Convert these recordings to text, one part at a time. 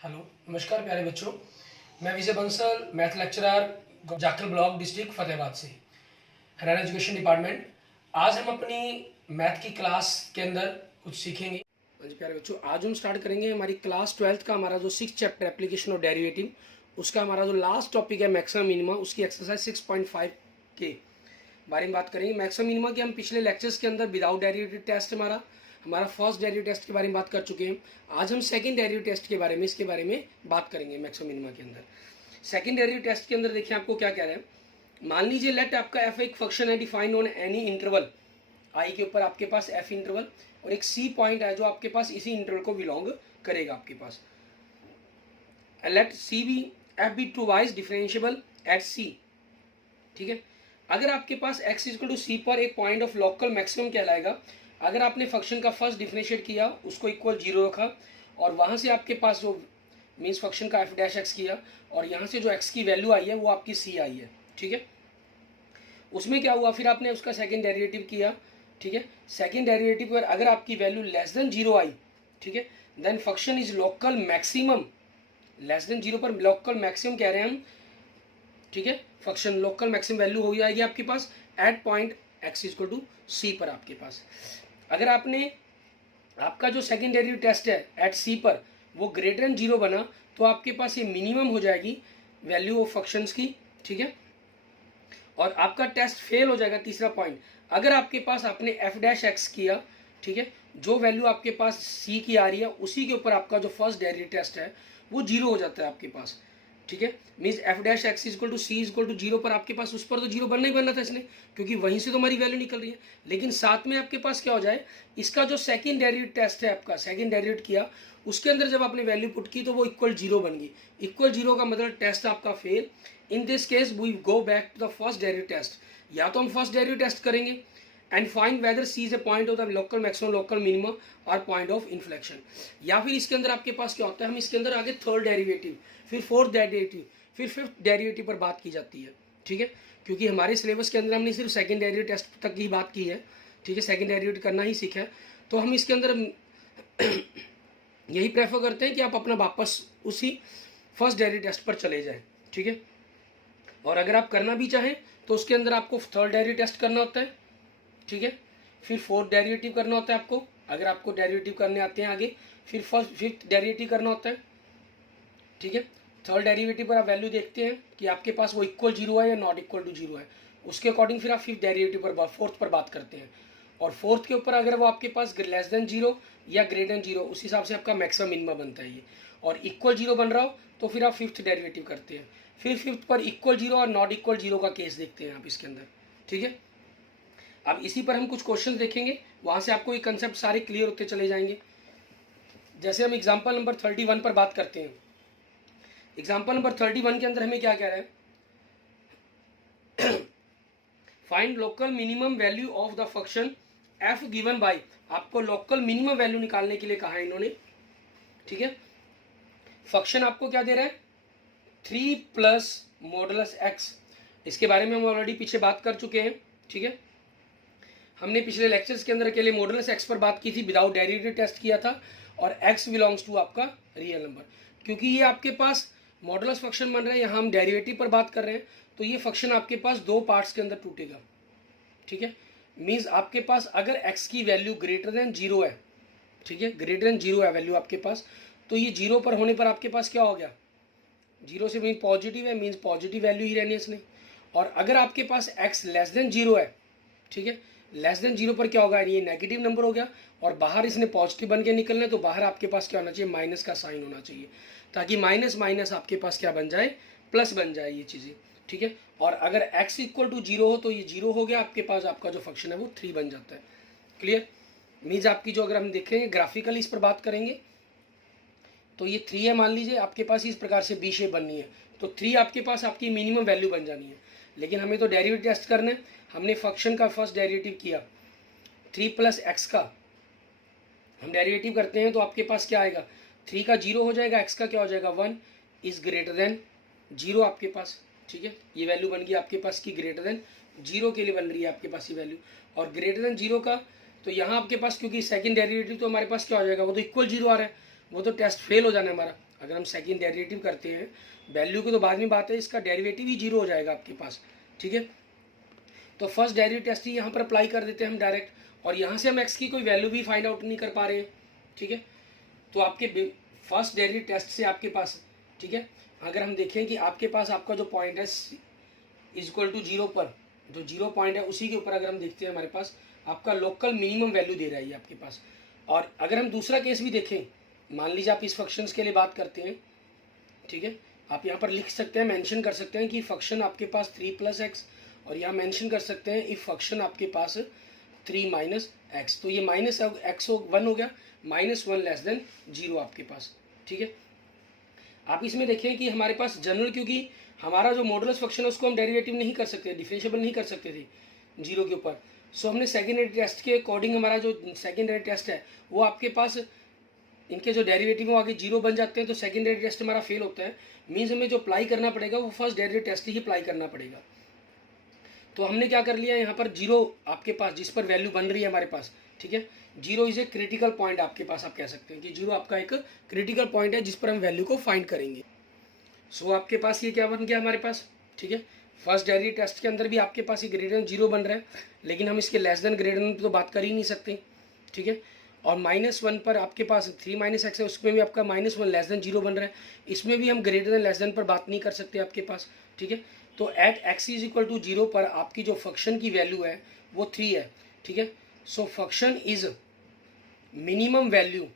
Hello, नमस्कार प्यारे बच्चों। मैं Vijay Bansal, math lecturer, Jakhal block, district Fatehabad से, हरियाणा एजुकेशन डिपार्टमेंट। आज हम अपनी मैथ की क्लास के अंदर कुछ सीखेंगे। हाँ जी प्यारे बच्चों, आज हम स्टार्ट करेंगे हमारी क्लास 12th का हमारा जो 6th chapter application of derivative, उसका हमारा जो लास्ट टॉपिक है मैक्सिमम मिनिमा, उसकी एक्सरसाइज 6.5 के बारे में बात करेंगे। मैक्सिमम मिनिमा के हम पिछले लेक्चर्स के अंदर विदाउट डेरिवेटिव टेस्ट हमारा फर्स्ट डेरिवेटिव टेस्ट के बारे में बात कर चुके हैं। आज हम सेकंड डेरिवेटिव टेस्ट के बारे में इसके बारे में बात करेंगे। मैक्सिमम मिनिमा के अंदर सेकंड डेरिवेटिव टेस्ट के अंदर देखिए आपको क्या कह रहे हैं। मान लीजिए लेट आपका एफ एक फंक्शन है डिफाइंड ऑन एनी इंटरवल आई के ऊपर आपके पास एफ इंटरवल और एक सी पॉइंट है जो आपके पास इसी इंटरवल को बिलोंग करेगा आपके पास। Let c be f be twice differentiable at c. ठीक है, अगर आपके पास x इक्वल टू सी पर एक पॉइंट ऑफ लोकल मैक्सिमम कहलाएगा। अगर आपने फंक्शन का फर्स्ट डिफरेंशिएट किया, उसको इक्वल 0 रखा और वहां से आपके पास जो मीन्स फंक्शन का एफ डैश एक्स किया और यहाँ से जो x की वैल्यू आई है वो आपकी c आई है। ठीक है, उसमें क्या हुआ, फिर आपने उसका सेकेंड डेरिवेटिव किया। ठीक है, सेकेंड डेरिवेटिव पर अगर आपकी वैल्यू लेस देन 0 आई, ठीक है, then function is local maximum. Less than 0 पर लोकल मैक्सिमम कह रहे हैं हम। ठीक है, फंक्शन लोकल मैक्सिमम वैल्यू हो जाएगी आपके पास at point x equal to c पर आपके पास। अगर आपने आपका जो सेकेंड डेरिवेटिव टेस्ट है एट सी पर वो ग्रेटर देन 0 बना तो आपके पास ये मिनिमम हो जाएगी वैल्यू ऑफ फंक्शंस की। ठीक है, और आपका टेस्ट फेल हो जाएगा। तीसरा पॉइंट, अगर आपके पास आपने एफ डैश एक्स किया, ठीक है, जो वैल्यू आपके पास सी की आ रही है उसी के ऊपर आपका जो फर्स्ट डेरिवेटिव टेस्ट है वो 0 हो जाता है आपके पास। ठीक है, means f dash x equal to c equal to 0 पर आपके पास उस पर तो 0 बनना ही बनना था इसने, क्योंकि वहीं से तो हमारी वैल्यू निकल रही है। लेकिन साथ में आपके पास क्या हो जाए, इसका जो सेकंड डेरिवेटिव टेस्ट है आपका, सेकंड डेरिवेटिव किया उसके अंदर जब आपने वैल्यू पुट की तो वो इक्वल 0 बन गई। इक्वल 0 का मतलब टेस्ट आपका फेल। In this case we go back to the first derivative test. या तो हम फर्स्ट डेरिवेटिव टेस्ट करेंगे and find whether c is a point of the local maximum local minimum और पॉइंट ऑफ इन्फ्लेक्शन। या फिर इसके अंदर आपके पास क्या होता है, हम इसके अंदर आगे थर्ड डेरिवेटिव, फिर फोर्थ डेरिवेटिव, फिर फिफ्थ डेरिवेटिव पर बात की जाती है। ठीक है, क्योंकि हमारे सिलेबस के अंदर हमने सिर्फ सेकंड डेरिवेटिव टेस्ट तक की बात की है। ठीक है, सेकंड डेरिवेटिव करना ही सीखा है, तो हम इसके अंदर यही प्रेफर करते हैं कि आप अपना वापस उसी फर्स्ट डेरिवेटिव टेस्ट पर चले जाएं। ठीक है, और अगर आप करना भी चाहें तो उसके अंदर आपको थर्ड डेरिवेटिव टेस्ट करना होता है। ठीक है, फिर फोर्थ डेरिवेटिव करना होता है आपको, अगर आपको डेरिवेटिव करने आते हैं आगे, फिर फिफ्थ डेरिवेटिव करना होता है। ठीक है, थर्ड डेरिवेटिव पर आप वैल्यू देखते हैं कि आपके पास वो इक्वल 0 है या नॉट इक्वल टू 0 है, उसके अकॉर्डिंग फिर आप फिफ्थ डेरिवेटिव पर फोर्थ पर बात करते हैं। और फोर्थ के ऊपर अगर वो आपके पास लेस देन 0 या ग्रेटर देन 0, उस हिसाब से आपका मैक्सिमम मिनिमम बनता है ये। और इक्वल 0 बन रहा हो तो फिर आप फिफ्थ डेरिवेटिव करते हैं। फिर फिफ्थ पर इक्वल 0 और नॉट इक्वल 0 का केस देखते हैं आप इसके अंदर। ठीक है, अब इसी पर हम कुछ क्वेश्चन देखेंगे, वहां से आपको ये कंसेप्ट सारे क्लियर होते चले जाएंगे। जैसे हम एग्जांपल नंबर 31 पर बात करते हैं। एग्जांपल नंबर 31 के अंदर हमें क्या कह रहा है, find local minimum value of the function F given by. आपको लोकल मिनिमम वैल्यू निकालने के लिए कहा है इन्होंने। ठीक है, फंक्शन आपको क्या दे रहा है, 3 प्लस मॉडुलस एक्स। इसके बारे में हम ऑलरेडी पीछे बात कर चुके हैं। ठीक है, हमने पिछले लेक्चर्स के अंदर के लिए मॉडुलस एक्स पर बात की थी, विदाउट डेरिवेटिव टेस्ट किया था, और एक्स बिलोंग्स टू आपका रियल नंबर। क्योंकि ये आपके पास मॉडुलस फंक्शन बन रहा है, यहाँ हम डेरिवेटिव पर बात कर रहे हैं, तो ये फंक्शन आपके पास दो पार्ट्स के अंदर टूटेगा। ठीक है, मीन्स आपके पास अगर एक्स की वैल्यू ग्रेटर देन 0 है, ठीक है, ग्रेटर देन 0 है वैल्यू आपके पास, तो ये 0 पर होने पर आपके पास क्या हो गया, 0 से मीन पॉजिटिव है, मीन्स पॉजिटिव वैल्यू ही रहनी है इसने। और अगर आपके पास एक्स लेस देन 0 है, ठीक है, लेस देन 0 पर क्या होगा, ये नेगेटिव नंबर हो गया और बाहर इसने पॉजिटिव बन के निकलना है, तो बाहर आपके पास क्या होना चाहिए, माइनस का साइन होना चाहिए, ताकि माइनस माइनस आपके पास क्या बन जाए, प्लस बन जाए ये चीज़ें। ठीक है, और अगर x इक्वल टू 0 हो तो ये 0 हो गया आपके पास, आपका जो फंक्शन है वो 3 बन जाता है। क्लियर, मीन्स आपकी जो, अगर हम देखेंगे ग्राफिकली इस पर बात करेंगे तो ये 3 है, मान लीजिए आपके पास इस प्रकार से बी शेप बननी है, तो 3 आपके पास आपकी मिनिमम वैल्यू बन जानी है। लेकिन हमें तो डेरिवेटिव टेस्ट करना है, हमने फंक्शन का फर्स्ट डेरिवेटिव किया 3 प्लस एक्स का, हम डेरिवेटिव करते हैं तो आपके पास क्या आएगा, 3 का 0 हो जाएगा, x का क्या हो जाएगा 1 इज ग्रेटर देन 0 आपके पास। ठीक है, ये वैल्यू बन गई आपके पास की ग्रेटर देन 0 के लिए बन रही है आपके पास ये वैल्यू। और ग्रेटर देन 0 का तो यहाँ आपके पास, क्योंकि सेकंड डेरिवेटिव तो हमारे पास क्या हो जाएगा, वो तो इक्वल 0 आ रहा है, वो तो टेस्ट फेल हो जाना है हमारा। अगर हम सेकेंड डेरिवेटिव करते हैं, वैल्यू की तो बाद में बात है, इसका डेरिवेटिव ही 0 हो जाएगा आपके पास, ठीक है। तो फर्स्ट डेरिवेटिव टेस्ट ही यहाँ पर अप्लाई कर देते हैं हम डायरेक्ट, और यहाँ से हम एक्स की कोई वैल्यू भी फाइंड आउट नहीं कर पा रहे हैं, ठीक है। तो आपके फर्स्ट डेरिवेटिव टेस्ट से आपके पास, ठीक है, अगर हम देखें कि आपके पास आपका जो पॉइंट है इज इक्वल टू 0 पर, जो 0 पॉइंट है उसी के ऊपर अगर हम देखते हैं हमारे पास आपका लोकल मिनिमम वैल्यू दे रहा है आपके पास। और अगर हम दूसरा केस भी देखें, मान लीजिए आप इस फंक्शंस के लिए बात करते हैं, ठीक है, आप यहाँ पर लिख सकते हैं, मेंशन कर सकते हैं कि फंक्शन आपके पास 3 + x, और यहाँ मेंशन कर सकते हैं इफ फंक्शन आपके पास 3 - x, तो ये माइनस x 1 हो गया, -1 लेस देन 0 आपके पास, ठीक है। आप इसमें देखें कि हमारे पास जनरल, क्योंकि हमारा जो मॉडुलस फंक्शन है उसको हम डेरिवेटिव नहीं कर सकते, डिफरेंशिएबल नहीं कर सकते थे 0 के ऊपर। सो हमने सेकेंड डेरिवेटिव टेस्ट के अकॉर्डिंग, हमारा जो सेकेंड डेरिवेटिव टेस्ट है वो आपके पास, इनके जो डेरिवेटिव वो आगे 0 बन जाते हैं, तो सेकेंड डेरिवेटिव टेस्ट हमारा फेल होता है। मीन्स हमें जो अप्लाई करना पड़ेगा वो फर्स्ट डेरिवेटिव टेस्ट ही अप्लाई करना पड़ेगा। तो हमने क्या कर लिया यहाँ पर, 0 आपके पास जिस पर वैल्यू बन रही है हमारे पास, ठीक है, 0 इज ए क्रिटिकल पॉइंट आपके पास, आप कह सकते हैं कि 0 आपका एक क्रिटिकल पॉइंट है जिस पर हम वैल्यू को फाइंड करेंगे। सो आपके पास ये क्या बन गया हमारे पास, ठीक है। फर्स्ट डेरिवेटिव टेस्ट के अंदर भी आपके पास ये ग्रेटर देन 0 बन रहा है, लेकिन हम इसके लेस देन ग्रेटर देन तो बात कर ही नहीं सकते, ठीक है। और -1 पर आपके पास 3 - x है, उसमें भी आपका -1 लेस देन 0 बन रहा है, इसमें भी हम ग्रेटर देन लेस देन पर बात नहीं कर सकते आपके पास, ठीक है। तो at x is equal to 0 पर आपकी जो फंक्शन की वैल्यू है वो 3 है, ठीक है। So function is minimum value,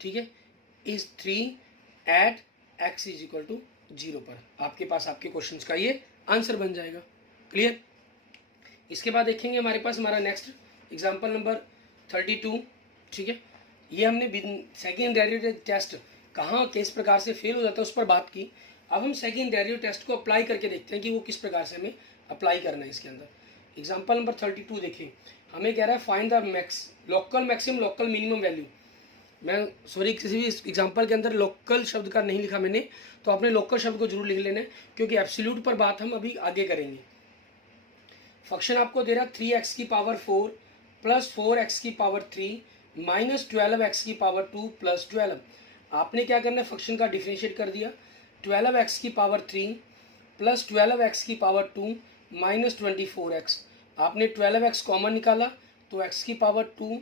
ठीक है, is 3 at x is equal to 0 पर। आपके पास आपके क्वेश्चन का ये आंसर बन जाएगा। क्लियर। इसके बाद देखेंगे हमारे पास हमारा नेक्स्ट एग्जाम्पल नंबर 32, ठीक है। ये हमने सेकेंड डेरिवेटिव टेस्ट कहाँ किस प्रकार से फेल हो जाता है उस पर बात की। अब हम सेकेंड डेरिवेटिव टेस्ट को अप्लाई करके देखते हैं कि वो किस प्रकार से हमें अप्लाई करना है इसके अंदर। एग्जाम्पल नंबर 32 देखिए, हमें कह रहा है find the local maximum local minimum value. मैं सॉरी किसी भी एग्जाम्पल के अंदर लोकल शब्द का नहीं लिखा मैंने, तो आपने लोकल शब्द को जरूर लिख लेना है, क्योंकि एब्सोल्यूट पर बात हम अभी आगे करेंगे। फंक्शन आपको दे रहा है 3x की पावर 4 प्लस 4x की पावर 3 माइनस 12x की पावर 2 प्लस 12। आपने क्या करना है, फंक्शन का डिफरेंशिएट कर दिया, 12x की पावर 3 प्लस 12x की पावर 2 माइनस 24x। आपने 12x कॉमन निकाला तो x की पावर 2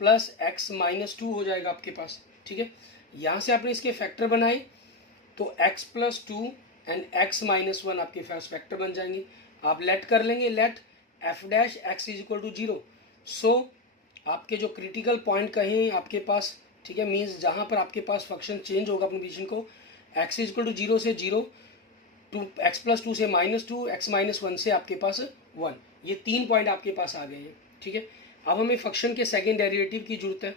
प्लस x माइनस 2 हो जाएगा आपके पास, ठीक है। यहाँ से आपने इसके फैक्टर बनाए तो x plus 2 and x minus 1 आपके पास फैक्टर बन जाएंगे। आप लेट कर लेंगे, let f dash x is equal to 0। So आपके जो क्रिटिकल पॉइंट कहीं आपके पास, ठीक है, मीन्स जहाँ पर आपके पास फंक्शन चेंज होगा अपनी पोजीशन को, x इज इक्वल टू 0 से 0, x प्लस 2 से -2, x माइनस 1 से आपके पास 1, ये 3 पॉइंट आपके पास आ गए हैं, ठीक है। अब हमें फंक्शन के सेकेंड डेरिवेटिव की जरूरत है।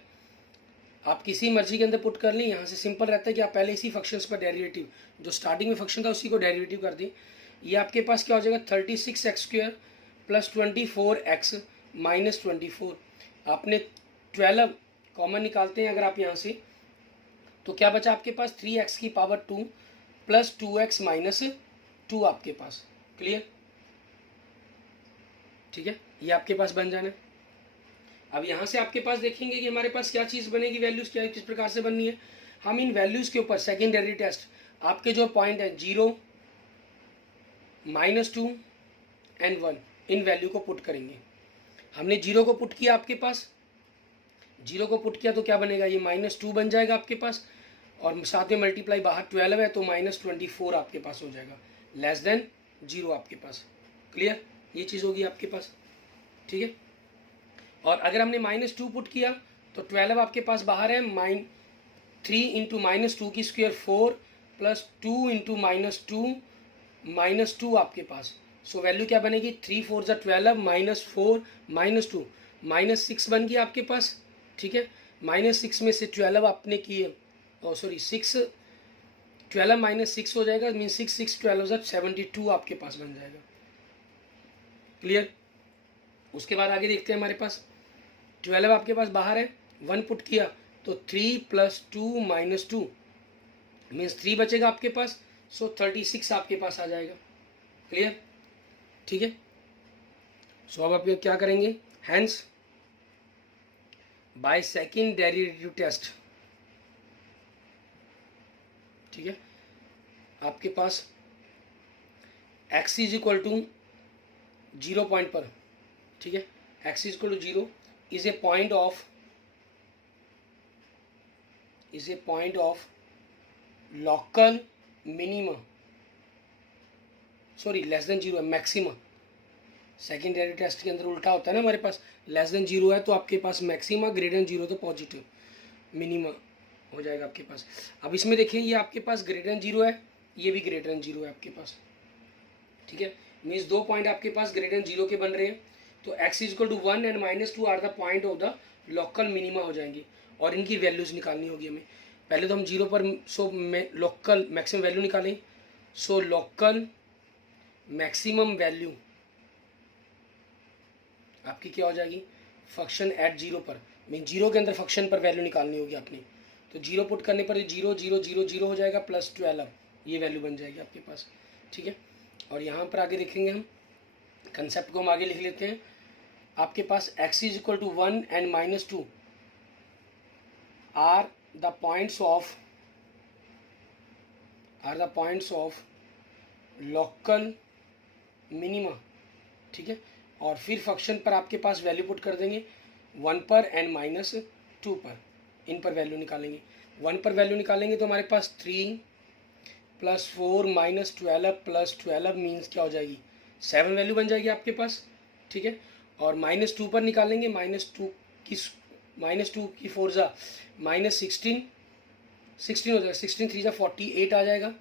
आप किसी मर्जी के अंदर पुट कर लें, यहाँ से सिंपल रहता है कि आप पहले इसी फंक्शंस पर डेरिवेटिव, जो स्टार्टिंग में फंक्शन था उसी को डेरिवेटिव कर दें। ये आपके पास क्या हो जाएगा, 36x² प्लस 24x माइनस 24। आपने 12 कॉमन निकालते हैं अगर आप यहाँ से, तो क्या बचा आपके पास 3x की पावर 2 प्लस 2x माइनस 2 आपके पास। क्लियर, ठीक है, ये आपके पास बन जाना है। अब यहाँ से आपके पास देखेंगे कि हमारे पास क्या चीज़ बनेगी, वैल्यूज़ क्या किस प्रकार से बननी है। हम इन वैल्यूज़ के ऊपर सेकेंड डेरिवेटिव टेस्ट, आपके जो पॉइंट है 0, -2 एंड 1, इन वैल्यू को पुट करेंगे। हमने 0 को पुट किया, आपके पास 0 को पुट किया तो क्या बनेगा, ये -2 बन जाएगा आपके पास, और साथ में मल्टीप्लाई बाहर 12 है तो -24 आपके पास हो जाएगा, लेस देन 0 आपके पास। क्लियर, ये चीज़ होगी आपके पास, ठीक है। और अगर हमने -2 पुट किया तो 12 आपके पास बाहर है, 3 इंटू -2 की स्क्वायर 4 प्लस 2 इंटू -2 आपके पास। सो वैल्यू क्या बनेगी, 3 4 ज़ा 12 -4 -2 -6 बन गया आपके पास, ठीक है। -6 में से 12 आपने किए, सॉरी 6, 12 -6 हो जाएगा, मीन 6 6 12 ज़ा 72 आपके पास बन जाएगा। क्लियर। उसके बाद आगे देखते हैं, हमारे पास 12 आपके पास बाहर है, 1 पुट किया तो 3 प्लस 2 माइनस 2 मीन्स 3 बचेगा आपके पास, सो 36 आपके पास आ जाएगा। क्लियर, ठीक है। सो अब आप क्या करेंगे, hence by second derivative test, ठीक है। आपके पास x is equal to 0 point पर, ठीक है, x is equal to 0 is a point of local minima, sorry less than 0 है, मैक्सिमा। सेकेंड डेरिवेटिव टेस्ट के अंदर उल्टा होता है ना, हमारे पास लेस देन 0 है तो आपके पास मैक्सिमा, ग्रेटर देन 0 तो पॉजिटिव, मिनिमा हो जाएगा आपके पास। अब इसमें देखिए ये आपके पास ग्रेटर देन 0 है, ये भी ग्रेटर देन 0 है आपके पास, ठीक है। मीन्स दो पॉइंट आपके पास ग्रेटर देन 0 के बन रहे हैं, तो x is equal to 1 and -2 are the point of the local minima हो जाएंगी, और इनकी वैल्यूज निकालनी होगी हमें। पहले तो हम 0 पर लोकल मैक्सिमम वैल्यू निकालें। सो लोकल मैक्सिमम वैल्यू आपकी क्या हो जाएगी, फंक्शन एट 0 पर, मीन 0 के अंदर फंक्शन पर वैल्यू निकालनी होगी आपने। तो 0 पुट करने पर 0 0 0 0 हो जाएगा प्लस 12, ये वैल्यू बन जाएगी आपके पास, ठीक है। और यहाँ पर आगे देखेंगे हम कंसेप्ट को हम आगे लिख लेते हैं। आपके पास x is equal to 1 and -2 are the points of local minima, ठीक है। और फिर फंक्शन पर आपके पास वैल्यू पुट कर देंगे 1 पर एंड -2 पर, इन पर वैल्यू निकालेंगे। 1 पर वैल्यू निकालेंगे तो हमारे पास 3 + 4 -12 + 12 मीन्स क्या हो जाएगी, 7 वैल्यू बन जाएगी आपके पास, ठीक है। और -2 पर निकालेंगे, -2 की 4 जा -16 हो जाएगा, 16 3 जा 48 आ जाएगा,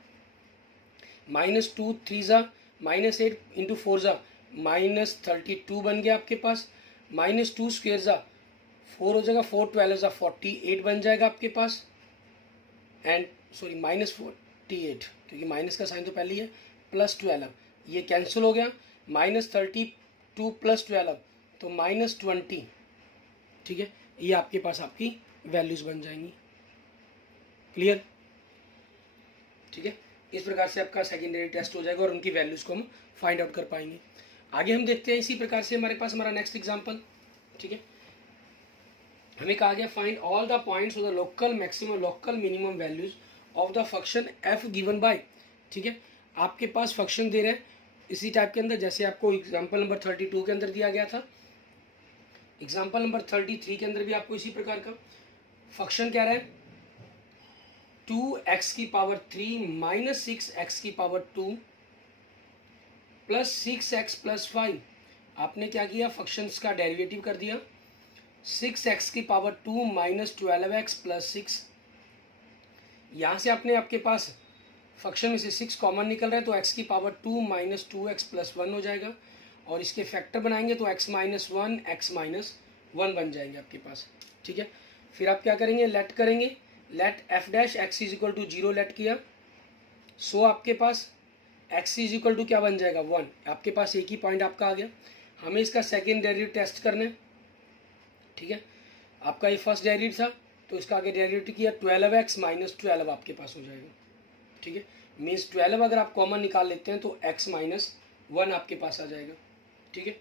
-2 3 जा -8 इंटू 4 जा -32 बन गया आपके पास, -2 स्क्वेयर जा 4 हो जाएगा, 4 12 जा 48 बन जाएगा आपके पास, एंड सॉरी -48 क्योंकि माइनस का साइन तो पहले ही है, +12 ये कैंसिल हो गया, -32 + 12 तो -20, ठीक है। ये आपके पास आपकी वैल्यूज बन जाएंगी, क्लियर, ठीक है। इस प्रकार से आपका सेकेंडरी टेस्ट हो जाएगा और उनकी वैल्यूज को हम फाइंड आउट कर पाएंगे। आगे हम देखते हैं इसी प्रकार से हमारे पास हमारा नेक्स्ट एग्जांपल, ठीक है। हमें कहा गया find all the points of the local maximum local minimum values of the function f given by, ठीक है। आपके पास फंक्शन दे रहे हैं इसी टाइप के अंदर जैसे आपको एग्जांपल नंबर 32 के अंदर दिया गया था, एग्जांपल नंबर 33 के अंदर भी आपको इसी प्रकार का फंक्शन क्या रहा है, 2x की पावर 3 - 6x की पावर 2 + 6x + 5। आपने क्या किया, फंक्शंस का डेरिवेटिव कर दिया, 6x की पावर 2 - 12x + 6। यहाँ से आपके पास फंक्शन में से 6 कॉमन निकल रहा है तो x की पावर 2 - 2x + 1 हो जाएगा, और इसके फैक्टर बनाएंगे तो x - 1 x - 1 बन जाएंगे आपके पास, ठीक है। फिर आप क्या करेंगे, लेट करेंगे, let f' x is equal to 0 let किया, सो आपके पास x इज इक्वल टू क्या बन जाएगा 1, आपके पास एक ही पॉइंट आपका आ गया। हमें इसका सेकेंड डेरिवेटिव टेस्ट करना है, ठीक है। आपका ये फर्स्ट डेरिवेटिव था तो इसका आगे डेरिवेटिव किया, 12x - 12 आपके पास हो जाएगा, ठीक है। मीन्स 12 अगर आप कॉमन निकाल लेते हैं तो x - 1 आपके पास आ जाएगा, ठीक है।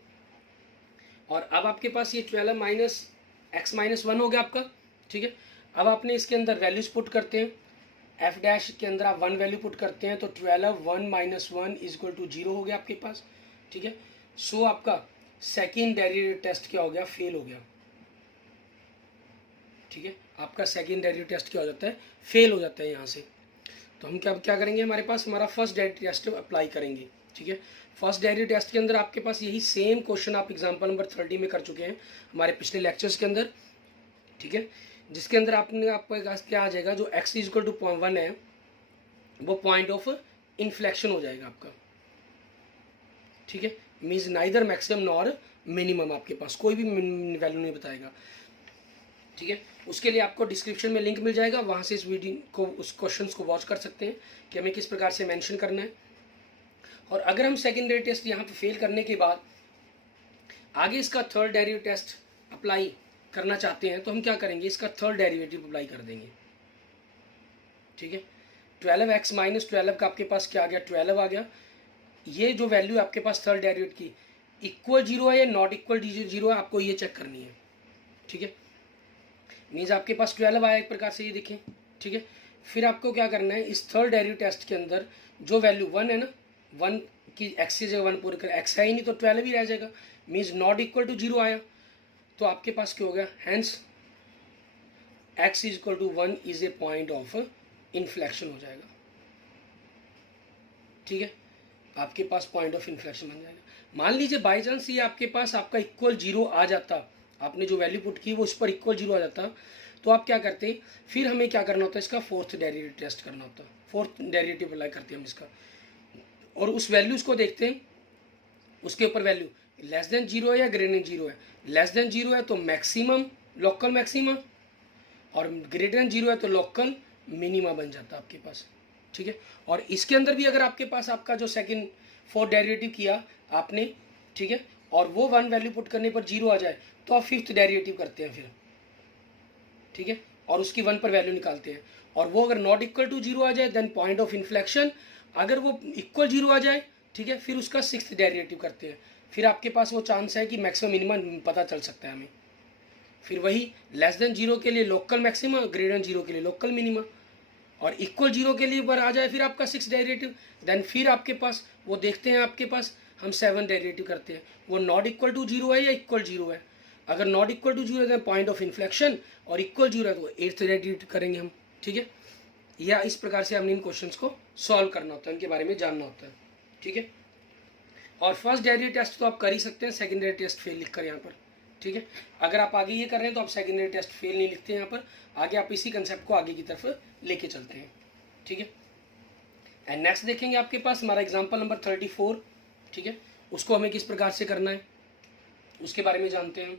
और अब आपके पास ये 12 - x - 1 हो गया आपका, ठीक है। अब आपने इसके अंदर वैल्यूज पुट करते हैं, f' के अंदर आप 1 वैल्यू पुट करते हैं तो 12 1 - 1 = 0 हो गया आपके पास, ठीक है। सो आपका सेकेंड डेरिवेटिव टेस्ट क्या हो गया, फेल हो गया, ठीक है। आपका सेकेंड डेरिवेटिव टेस्ट क्या हो जाता है, फेल हो जाता है यहाँ से। तो हम क्या करेंगे, हमारे पास हमारा फर्स्ट डेरिवेटिव टेस्ट अप्लाई करेंगे, ठीक है। फर्स्ट डेरिवेटिव टेस्ट के अंदर आपके पास यही सेम क्वेश्चन आप एग्जांपल नंबर 30 में कर चुके हैं हमारे पिछले लेक्चर्स के अंदर, ठीक है। जिसके अंदर आपके पास क्या आ जाएगा, जो x इज इक्वल टू 1 है वो पॉइंट ऑफ इन्फ्लेक्शन हो जाएगा आपका, ठीक है। Means neither maximum nor minimum, आपके पास कोई भी वैल्यू नहीं बताएगा, ठीक है। उसके लिए आपको डिस्क्रिप्शन में लिंक मिल जाएगा, वहाँ से इस वीडियो को उस क्वेश्चंस को वॉच कर सकते हैं कि हमें किस प्रकार से मेंशन करना है। और अगर हम सेकेंड डेरिवेटिव टेस्ट यहाँ पे फेल करने के बाद आगे इसका थर्ड डेरिवेटिव टेस्ट अप्लाई करना चाहते हैं तो हम क्या करेंगे, इसका थर्ड डेरिवेटिव अप्लाई कर देंगे, ठीक है। 12x - 12 का आपके पास क्या आ गया, 12 आ गया। ये जो वैल्यू आपके पास थर्ड डेरिवेटिव की इक्वल 0 है या नॉट इक्वल 0 है, आपको ये चेक करनी है, ठीक है। मीन्स आपके पास 12 आया एक प्रकार से, ये देखें, ठीक है। फिर आपको क्या करना है, इस थर्ड डेरिवेटिव टेस्ट के अंदर जो वैल्यू 1 है ना, 1 की एक्स की जगह 1 पूरे कर, एक्स है ही नहीं तो 12 ही रह जाएगा, मीन्स नॉट इक्वल टू 0 आया, तो आपके पास क्या हो गया, hence x is equal to 1 is a point of inflection हो जाएगा। ठीक है, आपके पास पॉइंट ऑफ इन्फ्लेक्शन बन जाएगा। मान लीजिए बाई चांस ये आपके पास आपका इक्वल 0 आ जाता, आपने जो वैल्यू पुट की वो उस पर इक्वल 0 आ जाता, तो आप क्या करते, फिर हमें क्या करना होता है, इसका फोर्थ डेरिवेटिव टेस्ट करना होता है, फोर्थ डेरिवेटिव अप्लाई करते हैं हम इसका, और उस वैल्यूज को देखते हैं, उसके ऊपर वैल्यू लेस देन 0 है या ग्रेटर देन 0 है। लेस देन 0 है तो मैक्सिमम, लोकल मैक्सिमम, और ग्रेटर देन 0 है तो लोकल मिनिमा बन जाता है आपके पास। ठीक है, और इसके अंदर भी अगर आपके पास आपका जो सेकंड फोर्थ डेरिवेटिव किया आपने, ठीक है, और वो 1 वैल्यू पुट करने पर 0 आ जाए तो आप फिफ्थ डेरिवेटिव करते हैं फिर। ठीक है, और उसकी 1 पर वैल्यू निकालते हैं, और वो अगर नॉट इक्वल टू 0 आ जाए देन पॉइंट ऑफ इन्फ्लेक्शन, अगर वो इक्वल 0 आ जाए, ठीक है, फिर उसका सिक्स्थ डेरिवेटिव करते हैं। फिर आपके पास वो चांस है कि मैक्सिमम मिनिमम पता चल सकता है हमें। फिर वही लेस देन 0 के लिए लोकल मैक्सिमा, ग्रेटर देन 0 के लिए लोकल मिनिमा, और इक्वल 0 के लिए पर आ जाए फिर आपका 6 डेरिवेटिव, देन फिर आपके पास वो देखते हैं, आपके पास हम 7 डेरिवेटिव करते हैं, वो नॉट इक्वल टू 0 है या इक्वल 0 है। अगर नॉट इक्वल टू 0 है पॉइंट ऑफ इन्फ्लेक्शन, और इक्वल 0 है तो 8th डेरिवेटिव करेंगे हम। ठीक है, या इस प्रकार से हमने इन क्वेश्चंस को सॉल्व करना होता है, इनके बारे में जानना होता है। ठीक है, और फर्स्ट डेरिवेटिव टेस्ट तो आप कर ही सकते हैं, सेकेंडरी टेस्ट फेल लिख कर यहाँ पर। ठीक है, अगर आप आगे ये कर रहे हैं तो आप सेकेंडरी टेस्ट फेल नहीं लिखते हैं यहाँ पर, आगे आप इसी कंसेप्ट को आगे की तरफ लेके चलते हैं। ठीक है, एंड नेक्स्ट देखेंगे आपके पास हमारा एग्जांपल नंबर 34। ठीक है, उसको हमें किस प्रकार से करना है उसके बारे में जानते हैं।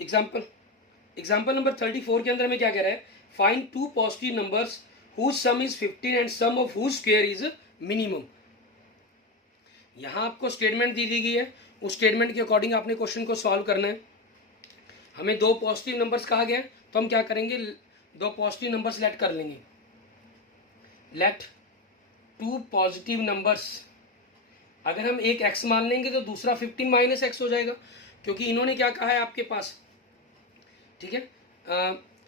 एग्जांपल नंबर 34 के अंदर हमें क्या कह रहा है, find two positive numbers whose sum is 15 and sum of whose square is minimum. यहाँ आपको स्टेटमेंट दी गई है, उस स्टेटमेंट के अकॉर्डिंग आपने क्वेश्चन को सॉल्व करना है। हमें 2 पॉजिटिव नंबर्स कहा गया है, तो हम क्या करेंगे, 2 पॉजिटिव नंबर्स लेट कर लेंगे। लेट 2 पॉजिटिव नंबर्स, अगर हम एक x मान लेंगे तो दूसरा 15 माइनस एक्स हो जाएगा, क्योंकि इन्होंने क्या कहा है आपके पास। ठीक है,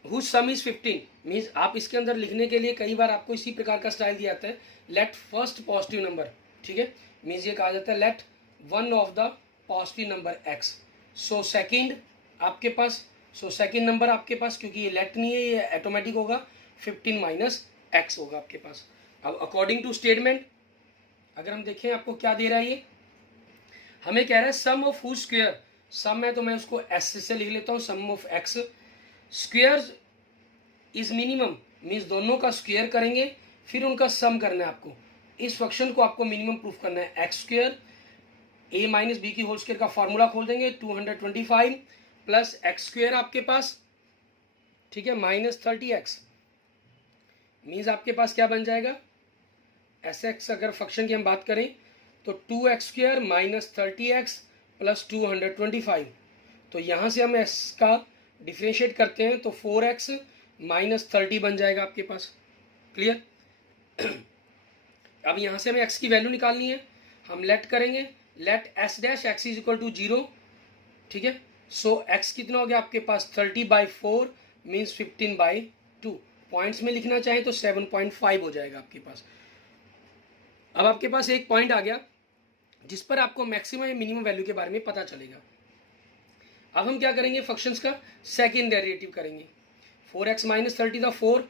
हुज सम इज 15 मीन्स आप इसके अंदर लिखने के लिए कई बार आपको इसी प्रकार का स्टाइल दिया जाता है, लेट फर्स्ट पॉजिटिव नंबर। ठीक है, मीन्स ये कहा जाता है let one of the positive number x, so second आपके पास, सो सेकेंड नंबर आपके पास, क्योंकि ये लेट नहीं है ये ऑटोमेटिक होगा, 15 माइनस एक्स होगा आपके पास। अब अकॉर्डिंग टू स्टेटमेंट अगर हम देखें आपको क्या दे रहा है, ये हमें कह रहा है sum of whose square, sum है तो मैं उसको एस से लिख लेता हूँ, sum of x square is minimum, means दोनों का स्क्वायर करेंगे फिर उनका सम करना है आपको। इस फंक्शन को आपको मिनिमम प्रूफ करना है, एक्स स्क्वायर ए माइनस बी की होल स्क्वायर का फॉर्मूला खोल देंगे, 225 प्लस एक्स स्क्वायर आपके पास, ठीक है, माइनस 30x, मीन्स आपके पास क्या बन जाएगा, एस एक्स अगर फंक्शन की हम बात करें तो 2x square minus 30x plus 225, तो यहाँ से हम s का डिफ्रेंशिएट करते हैं तो 4x माइनस 30 बन जाएगा आपके पास। क्लियर, अब यहाँ से हमें x की वैल्यू निकालनी है, हम लेट करेंगे, let s dash x is equal to 0। ठीक है, सो x कितना हो गया आपके पास, 30/4 मीन्स 15/2, पॉइंट्स में लिखना चाहे तो 7.5 हो जाएगा आपके पास। अब आपके पास एक पॉइंट आ गया जिस पर आपको मैक्सिमम या मिनिमम वैल्यू के बारे में पता चलेगा। अब हम क्या करेंगे, फंक्शंस का सेकेंड डेरिवेटिव करेंगे, 4x माइनस 30 था 4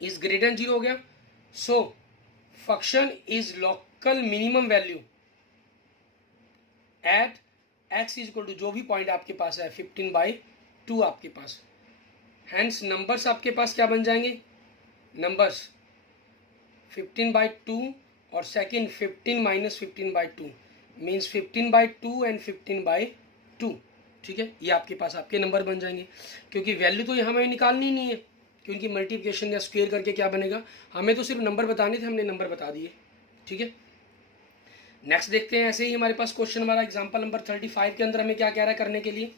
इज ग्रेटर देन 0 हो गया, so function is local minimum value at x is equal to जो भी पॉइंट आपके पास है 15/2 आपके पास। हैंस नंबर्स आपके पास क्या बन जाएंगे, नंबर्स 15/2 और सेकेंड 15 माइनस 15/2 मीन्स 15/2 एंड 15/2। ठीक है, ये आपके पास आपके नंबर बन जाएंगे, क्योंकि वैल्यू तो यहाँ हमें निकालनी नहीं है, क्योंकि मल्टीप्लिकेशन या स्क्वायर करके क्या बनेगा, हमें तो सिर्फ नंबर बताने थे, हमने नंबर बता दिए। ठीक है, नेक्स्ट देखते हैं। ऐसे ही हमारे पास क्वेश्चन हमारा एग्जाम्पल नंबर 35 के अंदर हमें क्या कह रहा है करने के लिए,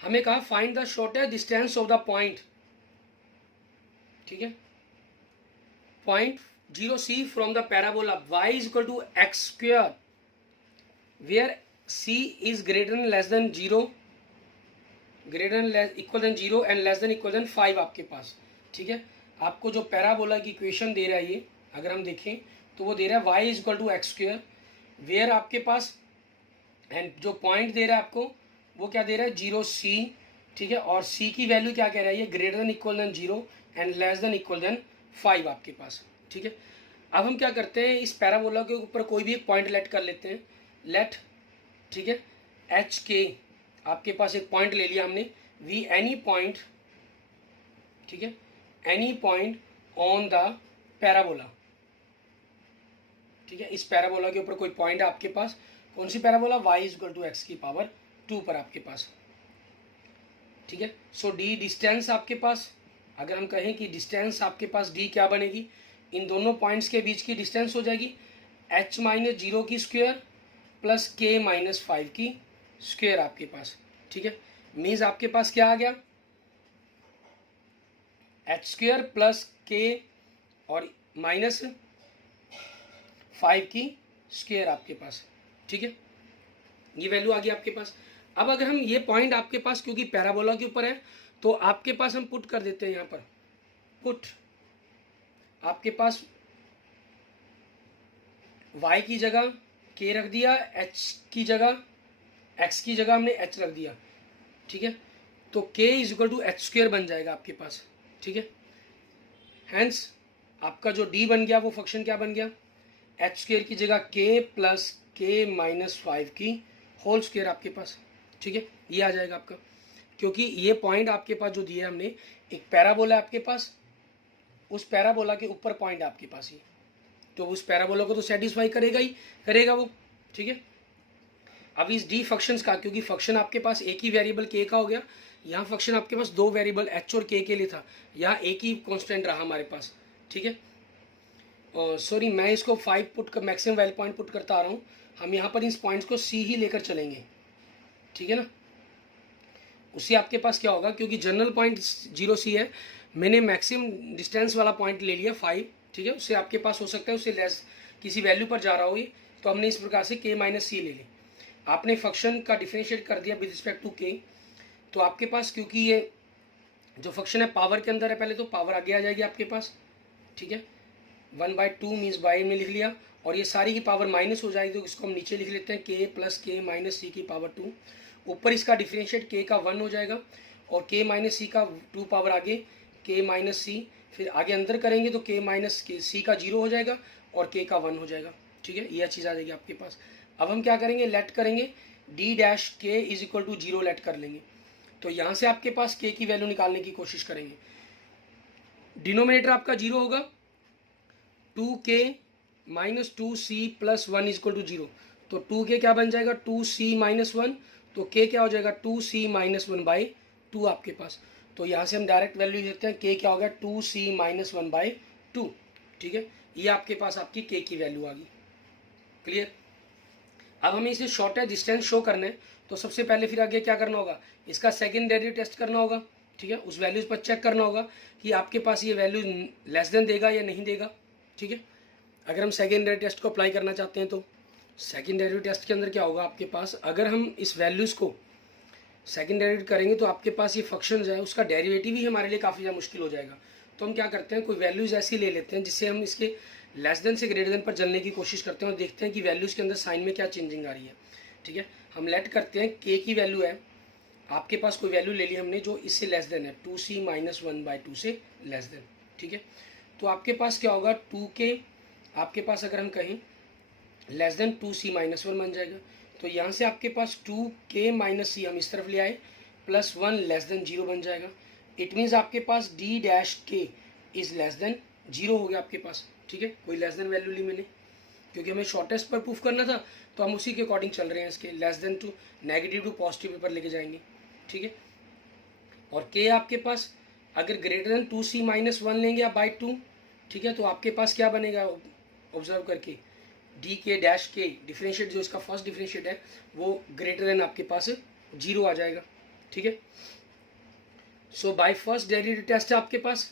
हमें कहा find the shortest distance of the point. ठीक है, point 0c from the parabola y is equal to x square where c is greater than less than 0, greater than equal than 0 and less than equal than 5 आपके पास, ठीक है। आपको जो parabola की equation दे रहा है ये, अगर हम देखें तो वो दे रहा है y is equal to x square, where आपके पास एंड जो पॉइंट दे रहा है आपको वो क्या दे रहा है 0c, ठीक है। और c की वैल्यू क्या कह रहा है ये, greater than equal than 0 and less than equal than 5 आपके पास, ठीक है। अब हम क्या करते हैं, इस पैराबोला के ऊपर कोई भी एक पॉइंट लेट कर लेते हैं, लेट, ठीक है, एच के आपके पास एक पॉइंट ले लिया हमने, वी एनी पॉइंट, ठीक है, any point on the parabola, ठीक है। इस पैराबोला के ऊपर कोई पॉइंट है आपके पास, कौन सी parabola, y is equal to x की पावर 2 पर आपके पास, ठीक है। सो d डिस्टेंस आपके पास, अगर हम कहें कि डिस्टेंस आपके पास d क्या बनेगी, इन दोनों पॉइंट्स के बीच की डिस्टेंस हो जाएगी h माइनस 0 की स्क्वायर प्लस k माइनस 5 की स्क्वायर आपके पास, ठीक है। मीन्स आपके पास क्या आ गया, एच स्क्वायर प्लस k और माइनस 5 की स्क्वायर आपके पास, ठीक है। ये वैल्यू आ गई आपके पास। अब अगर हम ये पॉइंट आपके पास क्योंकि पैराबोला के ऊपर है तो आपके पास हम पुट कर देते हैं, यहाँ पर पुट आपके पास y की जगह k रख दिया, h की जगह x की जगह हमने h रख दिया, ठीक है। तो k is equal to h square बन जाएगा आपके पास, ठीक है। हैंस आपका जो d बन गया वो फंक्शन क्या बन गया, एच स्क्वेयर की जगह k प्लस k माइनस 5 की होल स्क्वेयर आपके पास, ठीक है। ये आ जाएगा आपका, क्योंकि ये पॉइंट आपके पास जो दिया है हमने, एक पैराबोला आपके पास, उस पैराबोला के ऊपर पॉइंट आपके पास ही, तो उस पैराबोला को तो सेटिस्फाई करेगा ही करेगा वो, ठीक है। अब इस डी फंक्शंस का, क्योंकि फंक्शन आपके पास एक ही वेरिएबल k का हो गया, यहाँ फंक्शन आपके पास दो वेरिएबल h और k के लिए था, यहाँ एक ही कांस्टेंट रहा हमारे पास, ठीक है। सॉरी मैं इसको 5 पुट कर मैक्सिमम वैल्यू पॉइंट पुट करता आ रहा हूँ, हम यहाँ पर इस पॉइंट्स को c ही लेकर चलेंगे, ठीक है ना। उससे आपके पास क्या होगा, क्योंकि जनरल पॉइंट 0c है, मैंने मैक्सिमम डिस्टेंस वाला पॉइंट ले लिया 5, ठीक है। उससे आपके पास हो सकता है उससे लेस किसी वैल्यू पर जा रहा हो ये, तो हमने इस प्रकार से k माइनस सी ले ली। आपने फंक्शन का डिफरेंशिएट कर दिया विद रिस्पेक्ट टू k, तो आपके पास क्योंकि ये जो फंक्शन है पावर के अंदर है, पहले तो पावर आगे आ जाएगी आपके पास, ठीक है। 1/2 मीन्स बाई में लिख लिया, और ये सारी की पावर माइनस हो जाएगी, तो इसको हम नीचे लिख लेते हैं k प्लस k माइनस सी की पावर 2, ऊपर इसका डिफरेंशिएट k का 1 हो जाएगा, और k माइनस सी का 2 पावर आगे k माइनस सी, फिर आगे अंदर करेंगे तो k माइनस सी का 0 हो जाएगा और k का 1 हो जाएगा, ठीक है। यह चीज़ आ जाएगी आपके पास। अब हम क्या करेंगे, लेट करेंगे d dash k is equal to 0 let कर लेंगे, तो यहाँ से आपके पास k की वैल्यू निकालने की कोशिश करेंगे। डिनोमिनेटर आपका 0 होगा, 2k minus 2c plus 1 is equal to 0, तो 2k क्या बन जाएगा 2c माइनस 1, तो k क्या हो जाएगा 2c माइनस 1 बाई 2 आपके पास। तो यहाँ से हम डायरेक्ट वैल्यू देते हैं, k क्या हो गया 2c माइनस 1 बाई 2, ठीक है। ये आपके पास आपकी k की वैल्यू आ गई, क्लियर। अब हमें इसे शॉर्टेस्ट डिस्टेंस शो करना है, तो सबसे पहले फिर आगे क्या करना होगा, इसका सेकेंड डेरिवेटिव टेस्ट करना होगा, ठीक है। उस वैल्यूज पर चेक करना होगा कि आपके पास ये वैल्यू लेस देन देगा या नहीं देगा, ठीक है। अगर हम सेकेंड डेरिवेटिव टेस्ट को अप्लाई करना चाहते हैं तो सेकेंड डेरिवेटिव टेस्ट के अंदर क्या होगा आपके पास, अगर हम इस वैल्यूज़ को सेकेंड डेरिवेटिव करेंगे तो आपके पास ये फंक्शन है उसका डेरिवेटिव ही हमारे लिए काफ़ी ज़्यादा मुश्किल हो जाएगा। तो हम क्या करते हैं, कोई वैल्यूज़ ऐसी ले लेते हैं जिससे हम इसके लेस देन से ग्रेटर देन पर चलने की कोशिश करते हैं और देखते हैं कि वैल्यूज़ के अंदर साइन में क्या चेंजिंग आ रही है, ठीक है। हम लेट करते हैं k की वैल्यू है, आपके पास कोई वैल्यू ले ली हमने जो इससे लेस देन है, 2c माइनस 1 बाई 2 से लेस देन, ठीक है। तो आपके पास क्या होगा 2k, आपके पास अगर हम कहें लेस देन 2c माइनस 1 बन जाएगा, तो यहाँ से आपके पास 2k माइनस सी हम इस तरफ ले आए प्लस 1 लेस देन 0 बन जाएगा। इट मीन्स आपके पास d dash k is less than 0 हो गया आपके पास, ठीक है। कोई लेस देन वैल्यू ली मैंने, क्योंकि हमें शॉर्टेस्ट पर प्रूफ करना था तो हम उसी के अकॉर्डिंग चल रहे हैं, इसके less than two negative two positive पर लेके जाएंगे, ठीक है। और k आपके पास अगर ग्रेटर देन 2c माइनस 1 लेंगे आप बाई 2, ठीक है, तो आपके पास क्या बनेगा, ऑब्जर्व करके डी के डैश के डिफरेंशिएट जो इसका फर्स्ट डिफरेंशिएट है वो ग्रेटर देन आपके पास 0 आ जाएगा, ठीक है। सो बाय फर्स्ट डेरिवेटिव टेस्ट है आपके पास,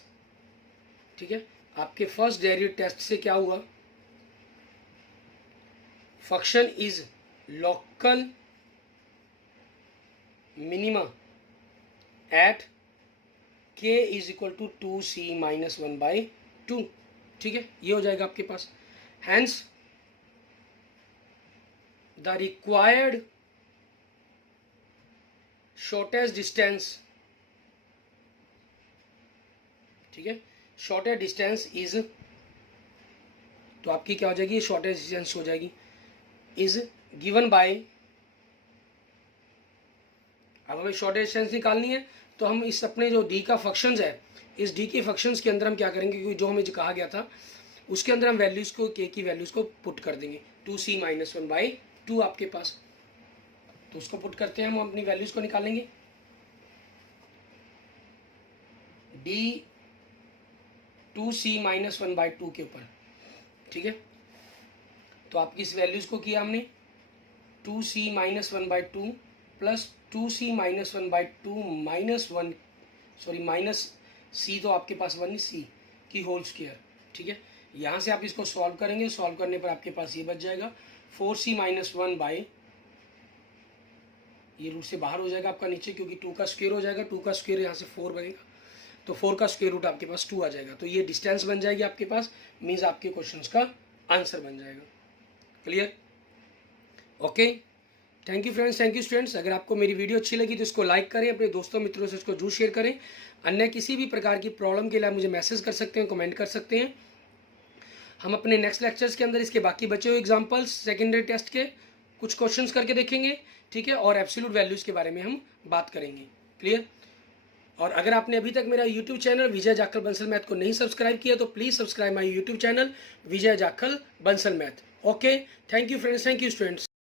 ठीक है। आपके फर्स्ट डेरिवेटिव टेस्ट से क्या हुआ, function is local minima at k is equal to 2c minus 1/2। ठीक है, ये हो जाएगा आपके पास। Hence the required shortest distance, ठीक है, शॉर्टेस्ट डिस्टेंस इज, तो आपकी क्या हो जाएगी, शॉर्टेस्ट डिस्टेंस हो जाएगी इज गिवन बाय, अब हमें शॉर्टेस्ट डिस्टेंस निकालनी है तो हम इस अपने जो डी का फंक्शंस है, इस डी के फंक्शंस के अंदर हम क्या करेंगे, क्योंकि जो हमें जो कहा गया था उसके अंदर हम वैल्यूज़ को, के की वैल्यूज़ को पुट कर देंगे। 2c माइनस 1/2 आपके पास, तो उसको पुट करते हैं, हम अपनी वैल्यूज़ को निकालेंगे। डी 2c माइनस 1/2 के ऊपर, ठीक है, तो आपकी इस वैल्यूज़ को किया हमने 2c minus 1/2 plus 2c minus 1/2 minus 1, sorry minus c, तो आपके पास 1c की होल स्क्वायर। ठीक है, यहाँ से आप इसको सॉल्व करेंगे, सॉल्व करने पर आपके पास ये बच जाएगा 4c माइनस 1/, ये रूट से बाहर हो जाएगा आपका नीचे, क्योंकि 2 का स्क्वायर हो जाएगा, 2 का स्क्वायर यहाँ से 4 बनेगा, तो 4 का स्क्वायर रूट आपके पास 2 आ जाएगा, तो ये डिस्टेंस बन जाएगी आपके पास, मीन्स आपके क्वेश्चंस का आंसर बन जाएगा। Clear? Okay, thank you friends, thank you students. अगर आपको मेरी वीडियो अच्छी लगी तो इसको लाइक करें, अपने दोस्तों मित्रों से इसको जरूर शेयर करें। अन्य किसी भी प्रकार की प्रॉब्लम के लिए आप मुझे मैसेज कर सकते हैं, कमेंट कर सकते हैं। हम अपने नेक्स्ट लेक्चर्स के अंदर इसके बाकी बचे हुए एग्जांपल्स सेकेंडरी टेस्ट के कुछ क्वेश्चंस करके देखेंगे, ठीक है, और एब्सोल्यूट वैल्यूज़ के बारे में हम बात करेंगे। क्लियर? और अगर आपने अभी तक मेरा यूट्यूब चैनल विजय जाखल बंसल मैथ को नहीं सब्सक्राइब किया तो please subscribe my YouTube channel Vijay Jakhal Bansal math. Okay, thank you friends, thank you students.